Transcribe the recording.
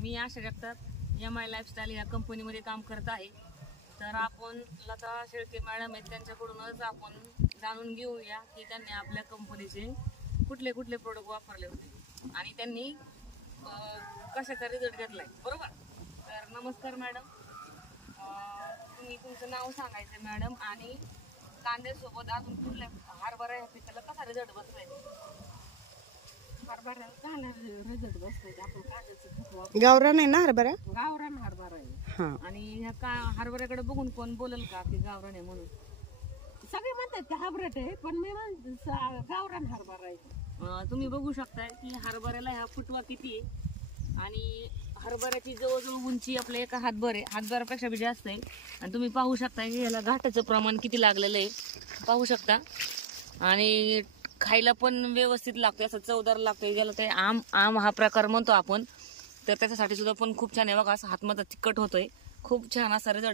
मी आशा Jagtap MI lifestyle या कंपनीमध्ये काम करत आहे. तर आपण लता शेळके मॅडम आहेत, त्यांच्याकडूनच आपण जाणून घेऊया की त्यांनी आपल्या कंपनीचे कुठले कुठले प्रोडक्ट वापरले होते आणि त्यांनी कशाचा रिझल्ट घेतलाय. बरोबर. तर नमस्कार मॅडम, तुम्ही तुमचं नाव सांगायचं मॅडम आणि कांद्यासोबत अजून कुठल्या हरभरा या पिकाला कसा रिझल्ट बसलाय? हरभऱ्याला चांगला रिझल्ट बसतोय. आपण कांद्याचं गावरान आहे ना हरभरा? गावरान हरभरा आहे. हा. आणि ह्या हरभऱ्याकडे बघून कोण बोलल का की गावरान आहे म्हणून? सगळे म्हणतात की हायब्रिड आहे, पण मी म्हणते गावरान हरभरा आहे. तुम्ही बघू शकताय की हरभऱ्याला ह्या फुटवा किती आहे आणि हरभऱ्याची जवळजवळ उंची आपल्या एका हातभर आहे, हातभरापेक्षा बी जास्त आहे. आणि तुम्ही पाहू शकता की याला घाटाचं प्रमाण किती लागलेलं आहे, पाहू शकता. आणि खायला पण व्यवस्थित लागतोय, असं चवदार लागतोय. याला ते आम हा प्रकार म्हणतो आपण, तर त्याच्यासाठी सुद्धा पण खूप छान आहे बघा. असं हातमध्ये चिकट होतोय, खूप छान असा रिझल्ट